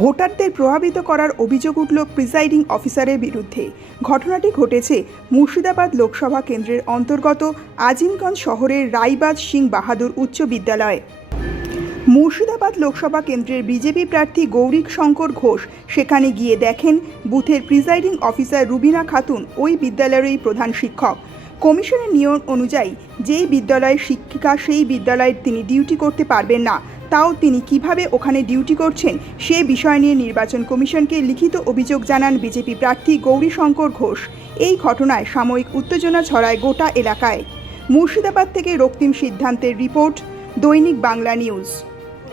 ভোটারদের প্রভাবিত করার অভিযোগ উঠল প্রিসাইডিং অফিসারের বিরুদ্ধে। ঘটনাটি ঘটেছে মুর্শিদাবাদ লোকসভা কেন্দ্রের অন্তর্গত আজিমগঞ্জ শহরের রাইবাজ সিং বাহাদুর উচ্চ বিদ্যালয়ে। মুর্শিদাবাদ লোকসভা কেন্দ্রের বিজেপি প্রার্থী গৌরিক শঙ্কর ঘোষ সেখানে গিয়ে দেখেন বুথের প্রিসাইডিং অফিসার রুবিনা খাতুন ওই বিদ্যালয়েরই প্রধান শিক্ষক। কমিশনের নিয়ম অনুযায়ী যেই বিদ্যালয়ের শিক্ষিকা, সেই বিদ্যালয়ে তিনি ডিউটি করতে পারবেন না। তাও তিনি কীভাবে ওখানে ডিউটি করছেন সে বিষয় নিয়ে নির্বাচন কমিশনকে লিখিত অভিযোগ জানান বিজেপি প্রার্থী গৌরীশঙ্কর ঘোষ। এই ঘটনায় সাময়িক উত্তেজনা ছড়ায় গোটা এলাকায়। মুর্শিদাবাদ থেকে রক্তিম সিদ্ধান্তের রিপোর্ট, দৈনিক বাংলা নিউজ।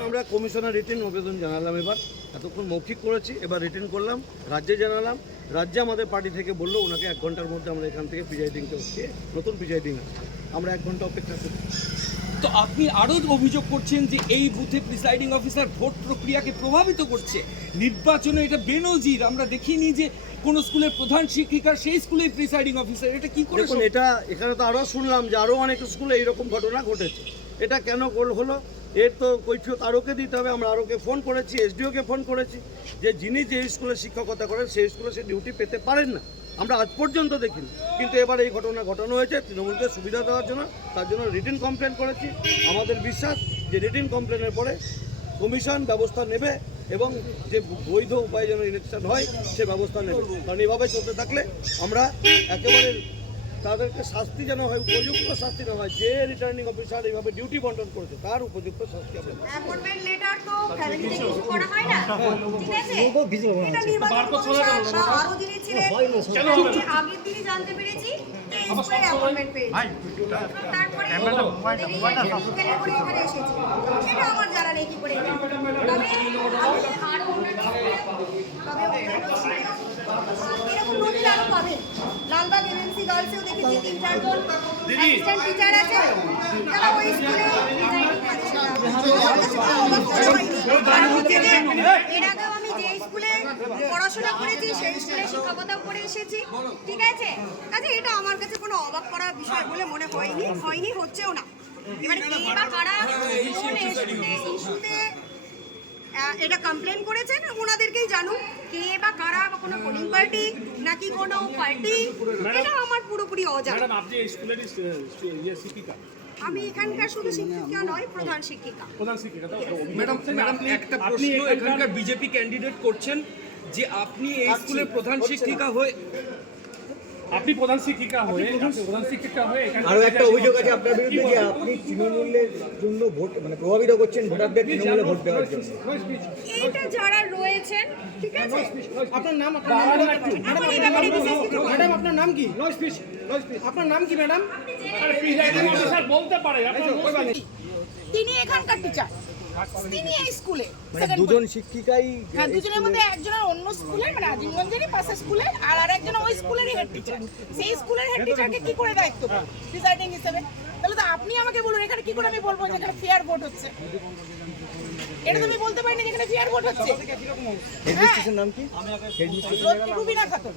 আমরা কমিশনার রিটেন আবেদন জানালাম এবার। এতক্ষণ মৌখিক করেছি, এবার রিটেন করলাম, রাজ্যে জানালাম। রাজ্যে আমাদের পার্টি থেকে বলল, ওনাকে এক ঘণ্টার মধ্যে আমরা এখান থেকে প্রিজাইডিংকে হচ্ছে, নতুন প্রিজাইডিং আছে আমরা এক ঘণ্টা অপেক্ষা করি তো আপনি আরও অভিযোগ করছেন যে এই বুথে প্রিসাইডিং অফিসার ভোট প্রক্রিয়াকে প্রভাবিত করছে। নির্বাচনে এটা বেনজির। আমরা দেখিনি যে কোন স্কুলের প্রধান শিক্ষিকা সেই স্কুলের প্রিসাইডিং অফিসার এটা কি করে এটা এখানে তো আরও শুনলাম যে আরও অনেক স্কুলে এইরকম ঘটনা ঘটেছে। এটা কেন গোল হলো? এর তো কৈফিয়ত আরোকে দিতে হবে। আমরা আরোকে ফোন করেছি এসডিওকে ফোন করেছি যে যিনি যে স্কুলে শিক্ষকতা করেন সেই স্কুলে সে ডিউটি পেতে পারেন না। আমরা আজ পর্যন্ত দেখিনি। কিন্তু এবার এই ঘটনা ঘটানো হয়েছে, তৃণমূলকে সুবিধা দেওয়ার জন্য, তার জন্য রিটিন কমপ্লেন করেছি। আমাদের বিশ্বাস যে রিটিন কমপ্লেনের পরে কমিশন ব্যবস্থা নেবে এবং যে বৈধ উপায়ে যেন ইলেকশন হয়, সে ব্যবস্থা নেবে। কারণ এভাবে চলতে থাকলে আমরা একেবারে তাদেরকে শাস্তি যেন হয় উপযুক্ত শাস্তি না হয় যে রিটার্নিং অফিসার এইভাবে ডিউটি বন্টন করেছে তার উপযুক্ত শাস্তি হবে অ্যাপয়েন্টমেন্ট গার্লসেও দেখেছি তিন চারজন অ্যাসিস্ট্যান্ট টিচার আছে। তারা ওই স্কুলে এর আগেও আমি যে স্কুলে পড়াশোনা করেছি সেই স্কুলে শিক্ষকতাও করে এসেছি। ঠিক আছে? কাজে এটা আমার কাছে কোনো অবাক করার বিষয় বলে মনে হয়নি হয়নি হচ্ছেও না। এবারে কে বা কারা এটা কমপ্লেন করেছেন ওনাদেরকেই জানুন কে বা কারা বা কোনো পোলিং পার্টি নাকি কোনো পার্টি এটা আমার পুরোপুরি অজানা। ম্যাডাম আপনি এই স্কুলেরই ইয়ে শিক্ষিকা। আমি এখানকার শুধু শিক্ষিকা নয় প্রধান শিক্ষিকা। প্রধান শিক্ষিকা তো ম্যাডাম ম্যাডাম একটা প্রশ্ন এখানকার বিজেপি ক্যান্ডিডেট করছেন যে আপনি এই স্কুলের প্রধান শিক্ষিকা হয়ে আপনি প্রধান শিক্ষিকা হয়ে প্রধান শিক্ষিকা হয়ে আরও একটা অভিযোগ আছে আপনার বিরুদ্ধে যে আপনি তৃণমূলের জন্য ভোট মানে প্রভাবিত করছেন ভোটারদের তৃণমূলে ভোট দেওয়ার জন্য এইটা যারা রয়েছেন ঠিক আছে আপনার নাম ম্যাডাম আপনার নাম কি আপনার নাম কি ম্যাডাম স্যার বলতে পারে আপনার তিনি এখানকার টিচার তিনি এই স্কুলে মানে দুজন শিক্ষিকাই হ্যাঁ দুজনের মধ্যে একজনের অন্য স্কুলের মানে আজিমগঞ্জেরই পাশে স্কুলে আর আরেকজন ওই স্কুলেরই হেড টিচার সেই স্কুলের হেড টিচারকে কি করে দায়িত্ব হিসেবে। তাহলে তো আপনি আমাকে বলুন এখানে কি করে আমি বলব যে এখানে ফেয়ার ভোট হচ্ছে? এটা তো আমি বলতে পারিনি যে এখানে ফেয়ার ভোট হচ্ছে। নাম কি? হেডমিস্ট্রেস রুবিনা খাতুন।